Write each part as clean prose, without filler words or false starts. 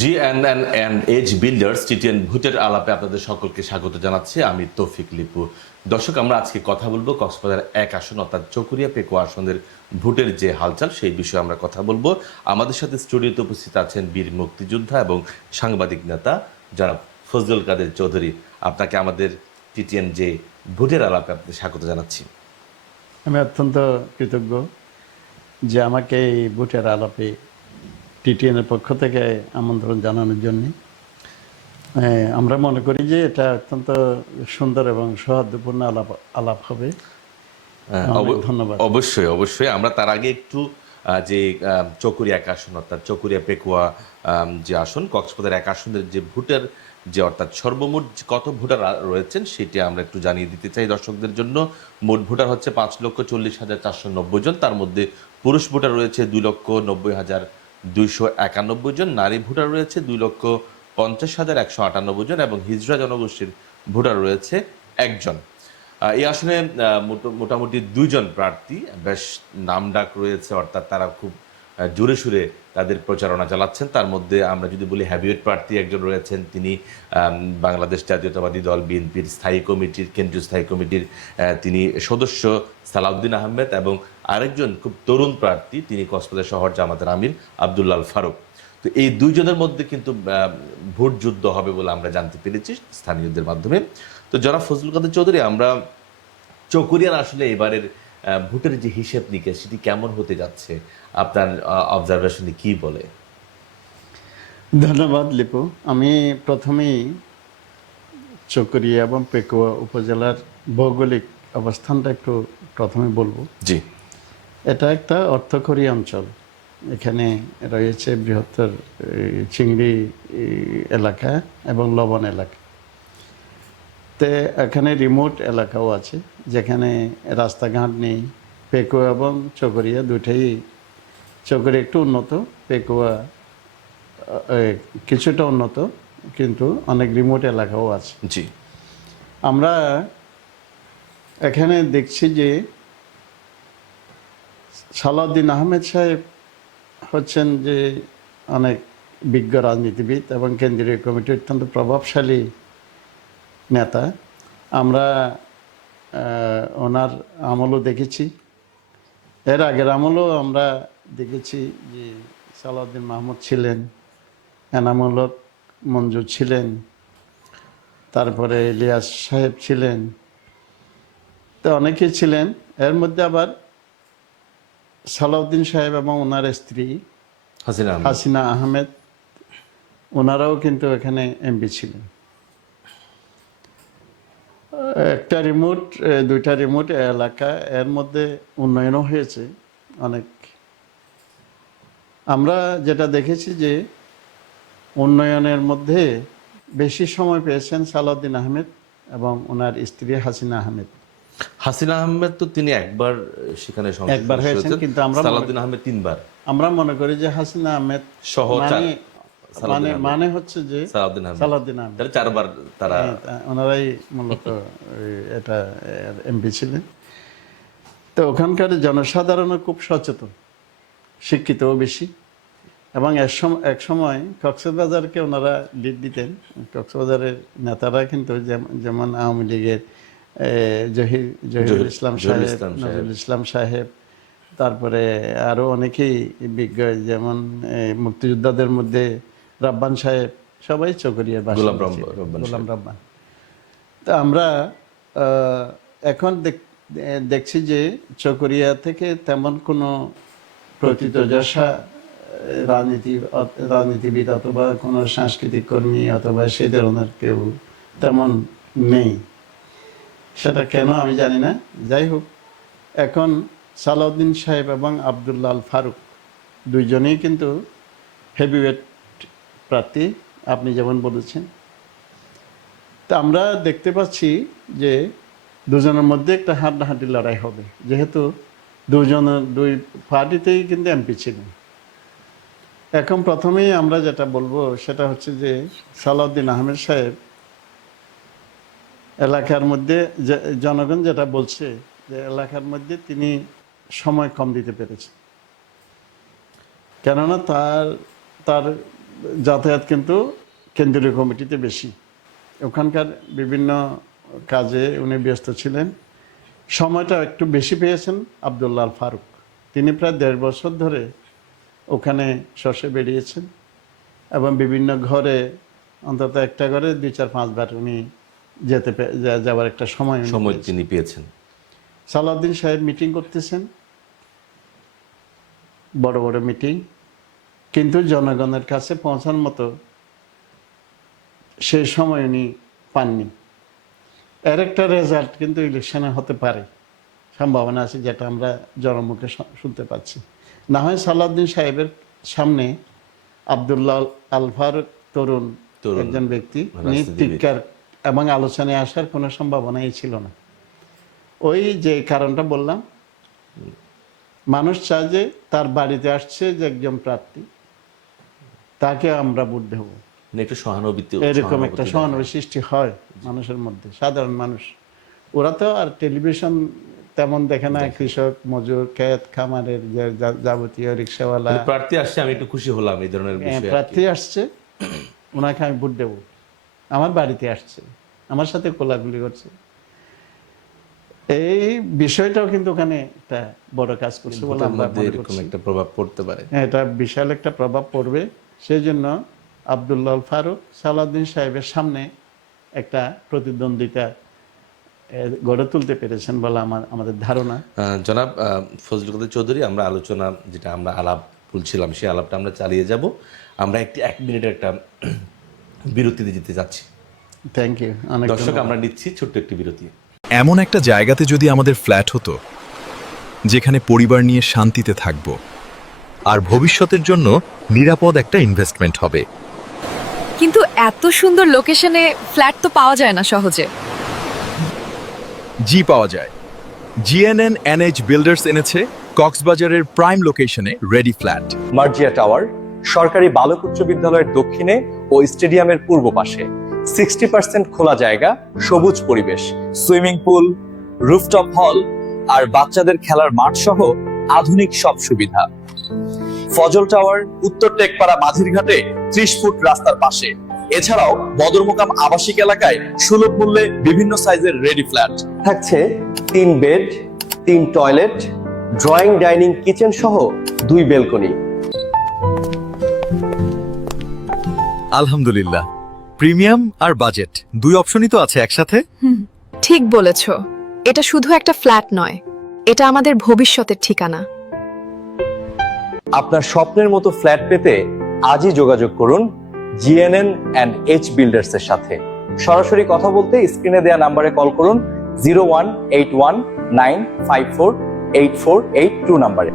GNN&H builders টি10 ভোটের আলাপে আপনাদের সকলকে স্বাগত জানাচ্ছি। আমি তৌফিক লিপু। দর্শক, আমরা আজকে কথা বলবো কক্সবাজার 1 আসন অর্থাৎ চকরিয়া পেকুয়া আসনের ভোটের যে হালচাল সেই বিষয়ে আমরা কথা বলবো। আমাদের সাথে স্টুডিওতে উপস্থিত আছেন বীর মুক্তিযোদ্ধা এবং সাংবাদিক নেতা জনাব ফজলুল কাদের চৌধুরী। আপনাকে আমাদের টি10 যে ভোটের আলাপে আপনাদের স্বাগত জানাচ্ছি। আমি অত্যন্ত কৃতজ্ঞ যে আমাকে এই ভোটের আলাপে টি10 পক্ষ থেকে আমন্ত্রণ জানানোর জন্য। আমরা মনে করি যে এটা অত্যন্ত সুন্দর এবং সৌহার্দ্যপূর্ণ আলাপ হবে। ধন্যবাদ। অবশ্যই আমরা তার আগে একটু যে চকরিয়া 1 আসন অর্থাৎ চকরিয়া পেকুয়া যে আসন কক্সবাজার 1 আসনের যে ভোটার যে অর্থাৎ সর্বমোট কত ভোটার রয়েছেন সেটি আমরা একটু জানিয়ে দিতে চাই দর্শকদের জন্য। মোট ভোটার হচ্ছে 5,40,490 জন। তার মধ্যে পুরুষ ভোটার রয়েছে 2,90,291 জন, নারী ভোটার রয়েছে 2,50,198 জন এবং হিজড়া জনগোষ্ঠীর ভোটার রয়েছে 1 জন। এই আসনে মোটামুটি 2 জন প্রার্থী বেশ নামডাক রয়েছে, অর্থাৎ তারা খুব জোরে সুরে তাদের প্রচারণা চালাচ্ছেন। তার মধ্যে আমরা যদি বলি হ্যাভিওয়েট প্রার্থী একজন রয়েছেন, তিনি বাংলাদেশ জাতীয়তাবাদী দল বিএনপির কেন্দ্রীয় স্থায়ী কমিটির তিনি সদস্য সালাউদ্দিন আহমেদ, এবং আরেকজন খুব তরুণ প্রার্থী, তিনি কক্সবাজার শহর জামাতের আমির আব্দুল্লাহ ফারুক। তো এই 2 জনের মধ্যে কিন্তু ভোট যুদ্ধ হবে বলে আমরা জানতে পেরেছি স্থানীয়দের মাধ্যমে। তো জনাব ফজলুল কাদের চৌধুরী, আমরা চকরিয়ার আসলে এবারের ভোটের যে হিসেব নিকেশ সেটি কেমন হতে যাচ্ছে, আপনার অবজারভেশনে কি বলে? ধন্যবাদ লিপু। আমি প্রথমেই চকরিয়া এবং পেকুয়া উপজেলার ভৌগোলিক অবস্থানটা একটু প্রথমে বলবো। জি। এটা একটা অর্থকরী অঞ্চল। এখানে রয়েছে বৃহত্তর চিংড়ি এলাকা এবং লবণ এলাকা। তো এখানে রিমোট এলাকাও আছে যেখানে রাস্তাঘাট নেই। পেকুয়া এবং চকরিয়া দুটাই, চকরিয়া একটু উন্নত, পেকুয়া কিছুটা উন্নত, কিন্তু অনেক রিমোট এলাকাও আছে। জি। আমরা এখানে দেখছি যে সালাউদ্দিন আহমেদ সাহেব হচ্ছেন যে অনেক বিজ্ঞ রাজনীতিবিদ এবং কেন্দ্রীয় কমিটির অত্যন্ত প্রভাবশালী নেতা। আমরা ওনার আমলও দেখেছি, এর আগের আমলও আমরা দেখেছি যে সালাউদ্দিন মাহমুদ ছিলেন, এনামুল হক মঞ্জুর ছিলেন, তারপরে ইলিয়াস সাহেব ছিলেন, তো অনেকেই ছিলেন। এর মধ্যে আবার সালাউদ্দিন সাহেব এবং ওনার স্ত্রী হাসিনা আহমেদ, ওনারাও কিন্তু এখানে এমপি ছিলেন। একটা রিমোট, 2টা রিমোট এলাকা, এর মধ্যে উন্নয়নও হয়েছে অনেক। আমরা যেটা দেখেছি যে উন্নয়নের মধ্যে বেশি সময় পেয়েছেন সালাউদ্দিন আহমেদ এবং ওনার স্ত্রী হাসিনা আহমেদ। হাসিনা আহমেদ তো তিনি একবার সেখানে একবার হয়েছেন, কিন্তু সালাউদ্দিন আহমেদ 3 বার। আমরা মনে করি যে হাসিনা আহমেদ সহ মানে হচ্ছে যে সালাউদ্দিন আহমেদ 4 বার তারা, ওনারাই মূলত এটা এমপি ছিলেন। তো ওখানকার জনসাধারণও খুব সচেতন, শিক্ষিতও বেশি, এবং এক সময় কক্সবাজারকে ওনারা লিড দিতেন। কক্সবাজারের নেতারা কিন্তু যেমন আওয়ামী লীগের জহিরুল ইসলাম সাহেব, নজরুল ইসলাম সাহেব, তারপরে আরও অনেকেই বিজ্ঞ, যেমন মুক্তিযোদ্ধাদের মধ্যে রাব্বান সাহেব, সবাই চকরিয়ার গোলাম রাব্বান। তা আমরা এখন দেখছি যে চকরিয়া থেকে তেমন কোনো প্রথিতযশা রাজনীতিবিদ অথবা কোনো সাংস্কৃতিক কর্মী অথবা সে ধরনের কেউ তেমন নেই। সেটা কেন আমি জানি না। যাই হোক, এখন সালাউদ্দিন সাহেব এবং আব্দুল্লাহ ফারুক দুইজনেই কিন্তু হেভিওয়েট প্রার্থী, আপনি যেমন বলেছেন। তা আমরা দেখতে পাচ্ছি যে দুজনের মধ্যে একটা হাড্ডাহাড্ডি লড়াই হবে, যেহেতু দুই পার্টিতেই কিন্তু এমপি ছিলেন। এখন প্রথমেই আমরা যেটা বলবো সেটা হচ্ছে যে সালাউদ্দিন আহমেদ সাহেব এলাকার মধ্যে, জনগণ যেটা বলছে যে এলাকার মধ্যে তিনি সময় কম দিতে পেরেছেন, কেননা তার যাতায়াত কিন্তু কেন্দ্রীয় কমিটিতে বেশি। ওখানকার বিভিন্ন কাজে উনি ব্যস্ত ছিলেন। সময়টা একটু বেশি পেয়েছেন আবদুল্লাহ আল ফারুক। তিনি প্রায় 1.5 বছর ধরে ওখানে শস্যে বেরিয়েছেন এবং বিভিন্ন ঘরে, অন্তত একটা ঘরে 2-4-5 বার উনি যাওয়ার একটা সময় সময় তিনি পেয়েছেন। সালাউদ্দিন সাহেব মিটিং করতেছেন, বড় বড় মিটিং, কিন্তু জনগণের কাছে পৌঁছানোর মতো সেই সময় উনি পাননি। এর একটা রেজাল্ট কিন্তু ইলেকশনে হতে পারে, সম্ভাবনা আছে, যেটা আমরা জনমুখে শুনতে পাচ্ছি। না হয় সালাউদ্দিন সাহেবের সামনে আবদুল্লাহ আল ফারুক তরুণ একজন ব্যক্তি, উনি টিকার এবং আলোচনায় আসার কোনো সম্ভাবনাই ছিল না। ওই যে কারণটা বললাম, মানুষ চায় যে তার বাড়িতে আসছে যে একজন প্রার্থী, তাকে আমরা ভোট দেব, একটু সহানুভূতি, এরকম একটা সহানুভূতি সৃষ্টি হয় মানুষের মধ্যে। সাধারণ মানুষ, ওরা তো আর টেলিভিশন তেমন দেখে না। কৃষক, মজুর, ক্ষেত খামারের যে যাবতীয় রিক্সাওয়ালা, প্রার্থী আসছে আমি একটু খুশি হলাম এই ধরনের বিষয়। প্রার্থী আসছে, ওনাকে আমি ভোট দেব, আমার বাড়িতে আসছে, আমার সাথে কোলাগুলি করছে, এই বিষয়টাও কিন্তু ওখানে একটা বড় কাজ করছে বলে আমরা মনে করছি। একটা প্রভাব পড়তে পারে, এটা বিশাল একটা প্রভাব পড়বে। সেই জন্য আবদুল্লাহ আল ফারুক সালাউদ্দিন সাহেবের সামনে একটা প্রতিদ্বন্দ্বিতা গড়ে তুলতে পেরেছেন বলে আমাদের ধারণা। জনাব ফজলুল কাদের চৌধুরী, আমরা আলোচনা যেটা আমরা আলাপ বলছিলাম সেই আলাপটা আমরা চালিয়ে যাব। আমরা একটি 1 মিনিটের একটা বিরতিতে যেতে যাচ্ছি। Thank you. দর্শক, আমরা নিচ্ছি ছোট্ট একটি বিরতি। এমন একটা জায়গাতে যদি আমাদের ফ্ল্যাট হতো, যেখানে পরিবার নিয়ে শান্তিতে থাকব, আর ভবিষ্যতের জন্য নিরাপদ একটা ইনভেস্টমেন্ট হবে। কিন্তু এত সুন্দর লোকেশনে ফ্ল্যাট তো পাওয়া যায় না সহজে। জি, পাওয়া যায়। জিএনএন এনএইচ বিল্ডার্স এনেছে কক্সবাজারের প্রাইম লোকেশনে রেডি ফ্ল্যাট। মার্জিয়া টাওয়ার সরকারি বালক উচ্চ বিদ্যালয়ের দক্ষিণে ও স্টেডিয়ামের পূর্ব পাশে। 60% খোলা জায়গা, সবুজ পরিবেশ, সুইমিং পুল, রুফটপ হল আর বাচ্চাদের খেলার মাঠ সহ আধুনিক সব সুবিধা। ফজল টাওয়ার উত্তর টেকপাড়া মাঝিরঘাটে 30 ফুট রাস্তার পাশে। এছাড়াও বদরমোকাম আবাসিক এলাকায় সুলভ মূল্যে বিভিন্ন সাইজের রেডি ফ্ল্যাট থাকছে। 3 bed, 3 toilet, drawing, dining, kitchen সহ 2 বেলকনি। আলহামদুলিল্লাহ, প্রিমিয়াম আর বাজেট 2 অপশনই তো আছে একসাথে। ঠিক বলেছ, এটা শুধু একটা ফ্ল্যাট নয়, এটা আমাদের ভবিষ্যতের ঠিকানা। আপনার স্বপ্নের মতো ফ্ল্যাট পেতে আজই যোগাযোগ করুন জিএনএন অ্যান্ড এইচ বিল্ডার্স এর সাথে। সরাসরি কথা বলতে স্ক্রিনে দেওয়া নম্বরে কল করুন 01819548482 নম্বরে।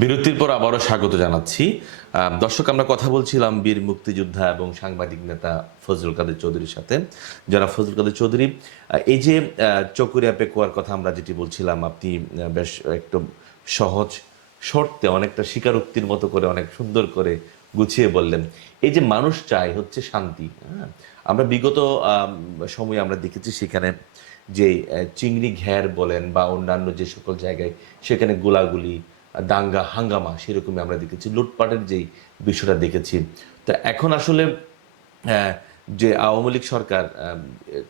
বিরতির পর আবারও স্বাগত জানাচ্ছি। দর্শক, আমরা কথা বলছিলাম বীর মুক্তিযোদ্ধা এবং সাংবাদিক নেতা ফজলুল কাদের চৌধুরীর সাথে। যারা ফজলুল কাদের চৌধুরী, এই যে চকরিয়া পেকুয়ার কথা আমরা যেটি বলছিলাম, আপনি বেশ একটু সহজ শর্তে অনেকটা স্বীকারোক্তির মতো করে অনেক সুন্দর করে গুছিয়ে বললেন। এই যে মানুষ চায় হচ্ছে শান্তি। আমরা বিগত সময়ে আমরা দেখেছি সেখানে যে চিংড়ি ঘের বলেন বা অন্যান্য যে সকল জায়গায় সেখানে গোলাগুলি, দাঙ্গা হাঙ্গামা সেরকমই আমরা দেখেছি, লুটপাটের যেই বিষয়টা দেখেছি। তো এখন আসলে যে আওয়ামী লীগ সরকার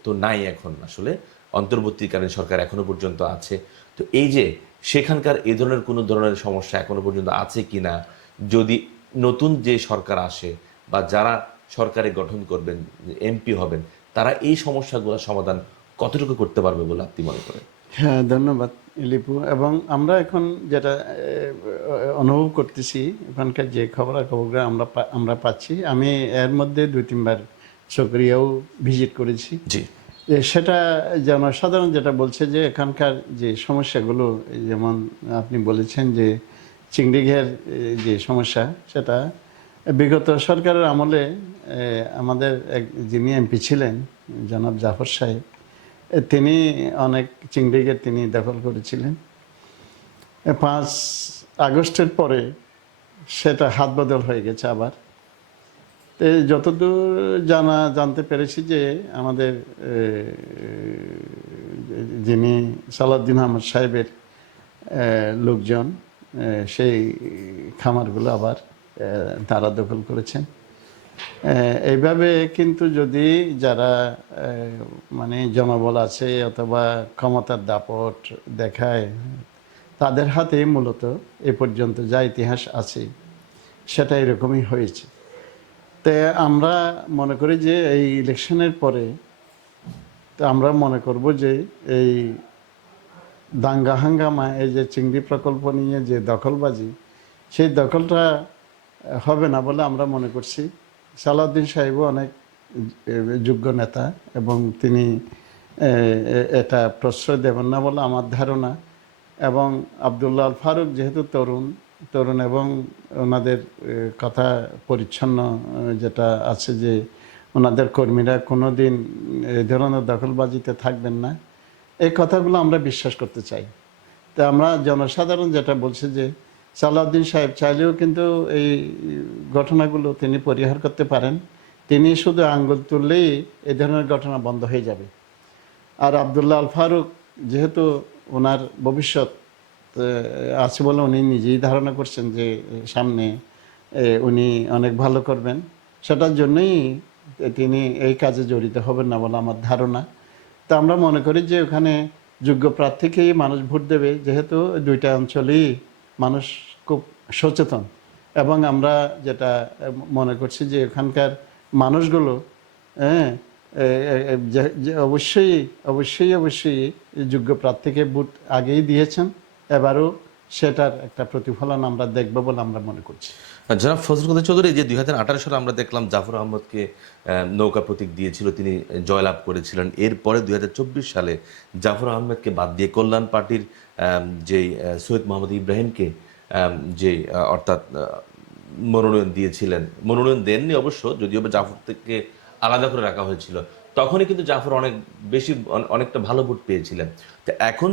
তো নাই, এখন আসলে অন্তর্বর্তীকালীন সরকার এখনো পর্যন্ত আছে। তো এই যে সেখানকার এই ধরনের কোনো ধরনের সমস্যা এখনো পর্যন্ত আছে কি না, যদি নতুন যে সরকার আসে বা যারা সরকারে গঠন করবেন, এমপি হবেন, তারা এই সমস্যাগুলো সমাধান কতটুকু করতে পারবে বলে আপনি মনে করেন? হ্যাঁ, ধন্যবাদ লিপু। এবং আমরা এখন যেটা অনুভব করতেছি, ওখানকার যে খবরাখবরগুলো আমরা পাচ্ছি, আমি এর মধ্যে 2-3 বার চকরিয়াও ভিজিট করেছি। জি, সেটা জনসাধারণ যেটা বলছে যে এখানকার যে সমস্যাগুলো, যেমন আপনি বলেছেন যে চিংড়িঘের যে সমস্যা, সেটা বিগত সরকারের আমলে আমাদের যিনি এমপি ছিলেন জনাব জাফর সাহেব, তিনি অনেক চিংড়িঘের তিনি দখল করেছিলেন। 5 আগস্টের পরে সেটা হাত বদল হয়ে গেছে আবার। যতদূর জানতে পেরেছি যে আমাদের যিনি সালাউদ্দিন আহমদ সাহেবের লোকজন সেই খামারগুলো আবার তারা দখল করেছেন। এইভাবে কিন্তু যদি যারা মানে জনবল আছে অথবা ক্ষমতার দাপট দেখায়, তাদের হাতে মূলত এ পর্যন্ত যা ইতিহাস আছে সেটা এরকমই হয়েছে। তো আমরা মনে করি যে এই ইলেকশনের পরে তো আমরা মনে করব যে এই দাঙ্গা হাঙ্গামা, এই যে চিংড়ি প্রকল্প নিয়ে যে দখলবাজি, সেই দখলটা হবে না বলে আমরা মনে করছি। সালাউদ্দিন সাহেবও অনেক যোগ্য নেতা এবং তিনি এটা প্রশ্রয় দেবেন না বলে আমার ধারণা। এবং আব্দুল্লাহ আল ফারুক যেহেতু তরুণ এবং ওনাদের কথা পরিচ্ছন্ন যেটা আছে যে ওনাদের কর্মীরা কোনো দিন এই ধরনের দখলবাজিতে থাকবেন না, এই কথাগুলো আমরা বিশ্বাস করতে চাই। তা আমরা জনসাধারণ যেটা বলছি যে সালাউদ্দিন সাহেব চাইলেও কিন্তু এই ঘটনাগুলো তিনি পরিহার করতে পারেন। তিনি শুধু আঙ্গুল তুললেই এই ধরনের ঘটনা বন্ধ হয়ে যাবে। আর আব্দুল্লাহ আল ফারুক যেহেতু ওনার ভবিষ্যৎ আছে বলে উনি নিজেই ধারণা করছেন যে সামনে উনি অনেক ভালো করবেন, সেটার জন্যই তিনি এই কাজে জড়িত হবেন না বলে আমার ধারণা। তো আমরা মনে করি যে ওখানে যোগ্য প্রার্থীকেই মানুষ ভোট দেবে, যেহেতু দুইটা অঞ্চলেই মানুষ খুব সচেতন। এবং আমরা যেটা মনে করছি যে ওখানকার মানুষগুলো অবশ্যই অবশ্যই অবশ্যই যোগ্য প্রার্থীকে ভোট আগেই দিয়েছেন, এবারও সেটার একটা প্রতিফলন আমরা দেখব বলে আমরা মনে করছি। জনাব ফজলুল করিম চৌধুরী, যে 2018 সালে আমরা দেখলাম জাফর আহমদকে নৌকা প্রতীক দিয়েছিল, তিনি জয়লাভ করেছিলেন। এরপরে 2024 সালে জাফর আহমেদকে বাদ দিয়ে কল্যাণ পার্টির যেই সৈয়দ মোহাম্মদ ইব্রাহিমকে যে অর্থাৎ মনোনয়ন দিয়েছিলেন, মনোনয়ন দেননি অবশ্য, যদিও জাফর থেকে আলাদা করে রাখা হয়েছিল, তখনই কিন্তু জাফর অনেকটা ভালো ভোট পেয়েছিলেন। তো এখন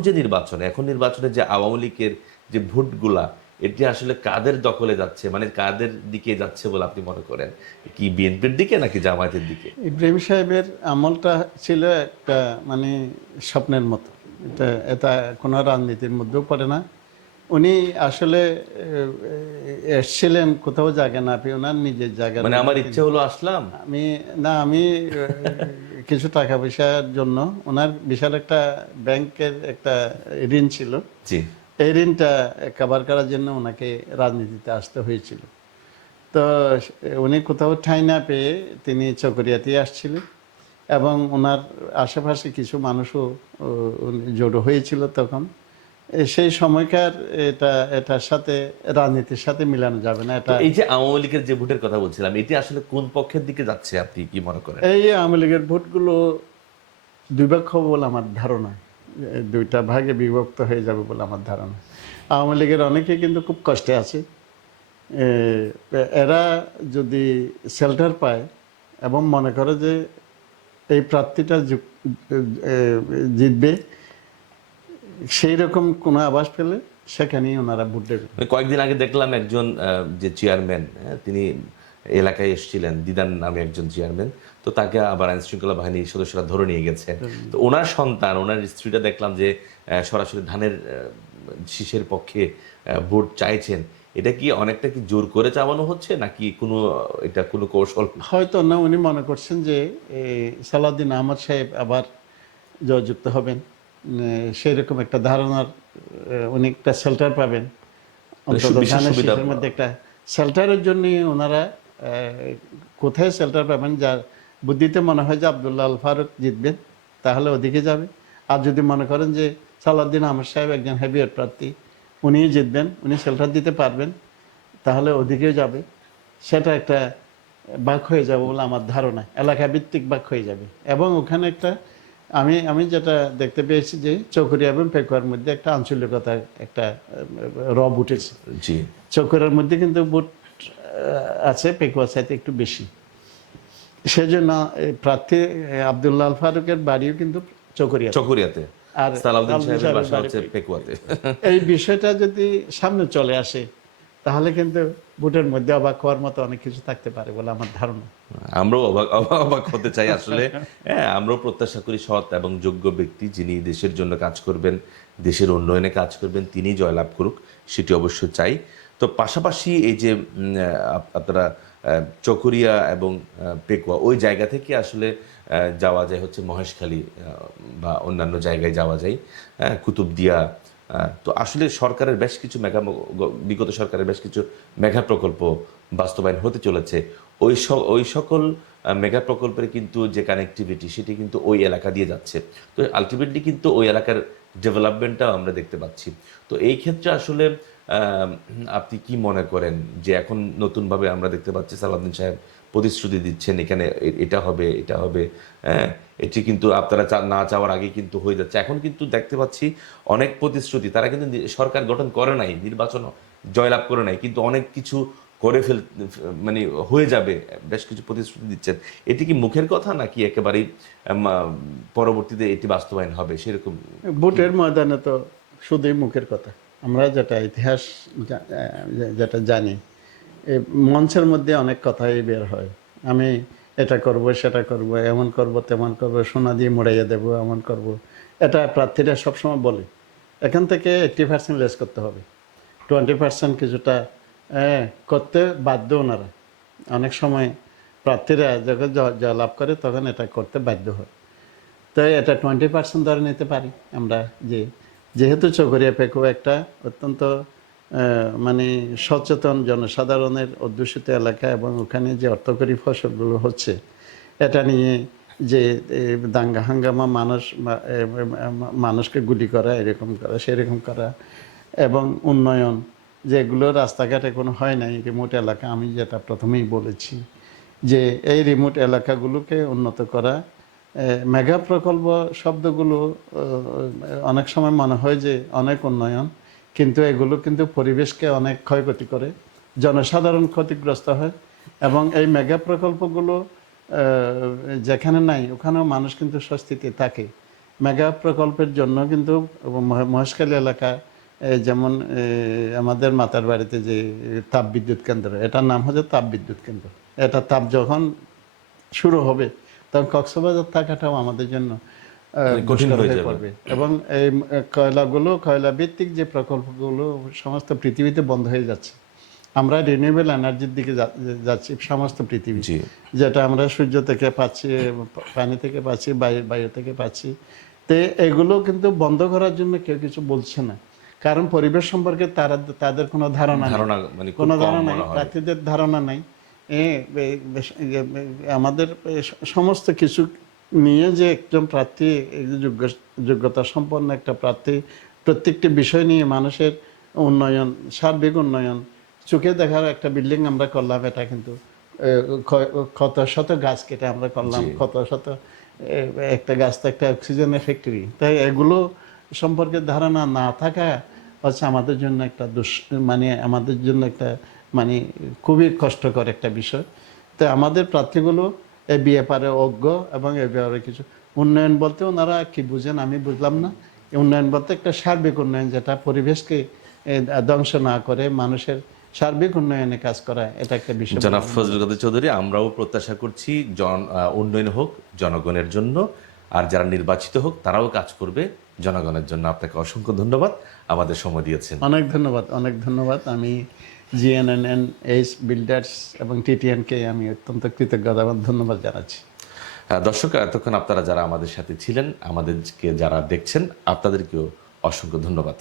নির্বাচনে যে আওয়ামী লীগের যে ভোটগুলা, এটি আসলে কাদের দখলে যাচ্ছে, মানে কাদের দিকে যাচ্ছে বলে আপনি মনে করেন? কি বিএনপির দিকে নাকি জামায়াতের দিকে? ইব্রাহিম সাহেবের আমলটা ছিল একটা মানে স্বপ্নের মতো। এটা কোনো রাজনীতির মধ্যেও পড়ে না। উনি আসলে এসছিলেন কোথাও জায়গা না পেয়ে, ওনার নিজের জায়গা, মানে আমার ইচ্ছে হলো আসলাম, আমি কিছু টাকা পয়সার জন্য, ওনার বিশাল একটা ব্যাংকের একটা ঋণ ছিল, জি, এই ঋণটা কভার করার জন্য ওনাকে রাজনীতিতে আসতে হয়েছিল। তো উনি কোথাও ঠাঁই না পেয়ে তিনি চকরিয়াতে আসছিলেন এবং ওনার আশেপাশে কিছু মানুষও জড়ো হয়েছিল তখন। সেই সময়কার এটার সাথে রাজনীতির সাথে মিলানো যাবে না। এটা এই যে আওয়ামী লীগের যে ভোটের কথা বলছিলাম, এটি আসলে কোন পক্ষের দিকে যাচ্ছে আপনি কি মনে করেন? এই আওয়ামী লীগের ভোটগুলো দুই ভাগ হবে বলে আমার ধারণা, দুইটা ভাগে বিভক্ত হয়ে যাবে বলে আমার ধারণা। আওয়ামী লীগের অনেকে কিন্তু খুব কষ্টে আছে। এরা যদি শেল্টার পায় এবং মনে করে যে এই প্রার্থীটা জিতবে, সেই রকম কোনো আভাস পেলে সেখানেই ওনারা ভোট দেবেন। কয়েকদিন আগে দেখলাম একজন যে চেয়ারম্যান, তিনি এলাকায় এসেছিলেন, দিদান নামে একজন চেয়ারম্যান, তো তাকে আবার আইন শৃঙ্খলা বাহিনীর সদস্যরা ধরে নিয়ে গেছে। তো ওনার সন্তান, ওনার স্ত্রীটা দেখলাম যে সরাসরি ধানের শীষের পক্ষে ভোট চাইছেন। এটা কি অনেকটা কি জোর করে চাওয়ানো হচ্ছে নাকি এটা কোনো কৌশল? হয়তো না, উনি মনে করছেন যে সালাউদ্দিন আহমদ সাহেব আবার জয়যুক্ত হবেন, সেই রকম একটা ধারণার উনি একটা শেল্টার পাবেন, অন্তত ধানের শীষের মধ্যে একটা শেল্টারের জন্য ওনারা কোথায় শেল্টার পাবেন, যার বুদ্ধিতে মনে হয় যে আব্দুল্লাহ আল ফারুক জিতবেন, তাহলে ওদিকে যাবে। আর যদি মনে করেন যে সালাউদ্দিন আহমদ সাহেব একজন হেভিওয়েট প্রার্থী, উনিই জিতবেন, উনি শেল্টার দিতে পারবেন, তাহলে ওদিকেও যাবে। সেটা একটা বাক হয়ে যাবে বলে আমার ধারণা, এলাকা ভিত্তিক বাক হয়ে যাবে। এবং ওখানে একটা আমি যেটা দেখতে পেয়েছি যে চকরিয়া এবং পেকুয়ার মধ্যে একটা আঞ্চলিকতা, একটা রব উঠেছে। জি, চকরিয়ার মধ্যে কিন্তু ভোট আছে পেকুয়ার সাথে একটু বেশি, সেজন্য প্রার্থী আব্দুল্লাহ আল ফারুকের বাড়িও কিন্তু চকরিয়াতে, আর সালাউদ্দিন সাহেবের বাসা হচ্ছে পেকুয়াতে। এই বিষয়টা যদি সামনে চলে আসে, তাহলে কিন্তু ভোটের মধ্যে অবাক হওয়ার মতো অনেক কিছু থাকতে পারে বলে আমার ধারণা। আমরাও অবাক অবাক অবাক হতে চাই আসলে। হ্যাঁ, আমরাও প্রত্যাশা করি সৎ এবং যোগ্য ব্যক্তি যিনি দেশের জন্য কাজ করবেন, দেশের উন্নয়নে কাজ করবেন, তিনি জয়লাভ করুক, সেটি অবশ্যই চাই। তো পাশাপাশি এই যে আপনারা চকরিয়া এবং পেকুয়া ওই জায়গা থেকে আসলে যাওয়া যায় হচ্ছে মহেশখালী বা অন্যান্য জায়গায় যাওয়া যায়, কুতুবদিয়া। তো আসলে সরকারের বেশ কিছু বিগত সরকারের বেশ কিছু মেগা প্রকল্প বাস্তবায়ন হতে চলেছে। ওই সকল মেগা প্রকল্পের কিন্তু যে কানেক্টিভিটি সেটি কিন্তু ওই এলাকা দিয়ে যাচ্ছে। তো আলটিমেটলি কিন্তু ওই এলাকার ডেভেলপমেন্টটাও আমরা দেখতে পাচ্ছি। তো এই ক্ষেত্রে আসলে আপনি কি মনে করেন যে এখন নতুনভাবে আমরা দেখতে পাচ্ছি সালাউদ্দিন সাহেব প্রতিশ্রুতি দিচ্ছেন এখানে এটা হবে, এটা হবে, হ্যাঁ, এটি কিন্তু আপনারা না চাওয়ার আগে কিন্তু হয়ে যাচ্ছে। এখন কিন্তু দেখতে পাচ্ছি অনেক প্রতিশ্রুতি, তারা কিন্তু সরকার গঠন করে নাই, নির্বাচন জয়লাভ করে নাই, কিন্তু অনেক কিছু করে মানে হয়ে যাবে, বেশ কিছু প্রতিশ্রুতি দিচ্ছেন। এটি কি মুখের কথা নাকি একেবারেই পরবর্তীতে এটি বাস্তবায়ন হবে সেরকম? ভোটের ময়দানে তো শুধুই মুখের কথা। আমরা যেটা ইতিহাস যেটা জানি, এই মঞ্চের মধ্যে অনেক কথাই বের হয়। আমি এটা করব, সেটা করব, এমন করব, তেমন করব, সোনা দিয়ে মোড়াইয়া দেব, এমন করব। এটা প্রার্থীরা সবসময় বলে। এখান থেকে 80% লেস করতে হবে, 20% কিছুটা করতে বাধ্য ওনারা। অনেক সময় প্রার্থীরা যখন জয়লাভ করে তখন এটা করতে বাধ্য হয়। তো এটা 20% ধরে নিতে পারি আমরা, যেহেতু চকরিয়া পেকুয়া একটা অত্যন্ত মানে সচেতন জনসাধারণের অধ্যুষিত এলাকা এবং ওখানে যে অর্থকরী ফসলগুলো হচ্ছে, এটা নিয়ে যে দাঙ্গা হাঙ্গামা, মানুষকে গুলি করা, এরকম করা, সেরকম করা, এবং উন্নয়ন যেগুলো রাস্তাঘাটে কোনো হয় নাই, রিমোট এলাকা, আমি যেটা প্রথমেই বলেছি যে এই রিমোট এলাকাগুলোকে উন্নত করা। মেগা প্রকল্প শব্দগুলো অনেক সময় মনে হয় যে অনেক উন্নয়ন, কিন্তু এগুলো কিন্তু পরিবেশকে অনেক ক্ষয়ক্ষতি করে, জনসাধারণ ক্ষতিগ্রস্ত হয়। এবং এই মেগা প্রকল্পগুলো যেখানে নাই ওখানেও মানুষ কিন্তু স্বস্তিতে থাকে। মেগা প্রকল্পের জন্য কিন্তু মহেশখালী এলাকা, যেমন আমাদের মাতার বাড়িতে যে তাপ বিদ্যুৎ কেন্দ্র, এটার নাম হচ্ছে তাপ বিদ্যুৎ কেন্দ্র। এটা তাপ যখন শুরু হবে তখন কক্সবাজার থাকাটাও আমাদের জন্য কঠিন হয়ে পড়বে। এবং এই কয়লা ভিত্তিক যে প্রকল্পগুলো সমস্ত পৃথিবীতে বন্ধ হয়ে যাচ্ছে। আমরা রিনিউয়েবল এনার্জির দিকে যাচ্ছি সমস্ত পৃথিবী, যেটা আমরা সূর্য থেকে পাচ্ছি, পানি থেকে পাচ্ছি, বায়ু থেকে পাচ্ছি। তো এগুলো কিন্তু বন্ধ করার জন্য কেউ কিছু বলছে না, কারণ পরিবেশ সম্পর্কে তাদের কোনো ধারণা নেই, কোনো ধারণা নেই, প্রার্থীদের ধারণা নাই। আমাদের সমস্ত কিছু নিয়ে যে একজন প্রার্থী যোগ্যতা সম্পন্ন একটা প্রার্থী প্রত্যেকটি বিষয় নিয়ে মানুষের উন্নয়ন, সার্বিক উন্নয়ন, চোখে দেখার একটা বিল্ডিং আমরা করলাম, এটা কিন্তু কত শত গাছ কেটে আমরা করলাম, কত শত একটা গাছ তো একটা অক্সিজেনের ফ্যাক্টরি। তাই এগুলো সম্পর্কে ধারণা না থাকা হচ্ছে আমাদের জন্য একটা আমাদের জন্য একটা খুবই কষ্টকর একটা বিষয়। তো আমাদের প্রার্থীগুলো এই ব্যাপারে অজ্ঞ, এবং এ ব্যাপারে কিছু উন্নয়ন বলতে ওনারা কি বুঝেন আমি বুঝলাম না। উন্নয়ন বলতে একটা সার্বিক উন্নয়ন, যেটা পরিবেশকে ধ্বংস না করে মানুষের সার্বিক উন্নয়নে কাজ করা, এটা একটা বিষয়। জনাব ফজলুল কবির চৌধুরী, আমরাও প্রত্যাশা করছি উন্নয়ন হোক জনগণের জন্য, আর যারা নির্বাচিত হোক তারাও কাজ করবে জনগণের জন্য। আপনাকে অসংখ্য ধন্যবাদ, আমাদের সময় দিয়েছেন। অনেক ধন্যবাদ, অনেক ধন্যবাদ। আমি GNNH বিল্ডার্স এবং TTN-কে আমি অত্যন্ত কৃতজ্ঞতা এবং ধন্যবাদ জানাচ্ছি। দর্শক, এতক্ষণ আপনারা যারা আমাদের সাথে ছিলেন, আমাদেরকে যারা দেখছেন, আপনাদেরকেও অসংখ্য ধন্যবাদ।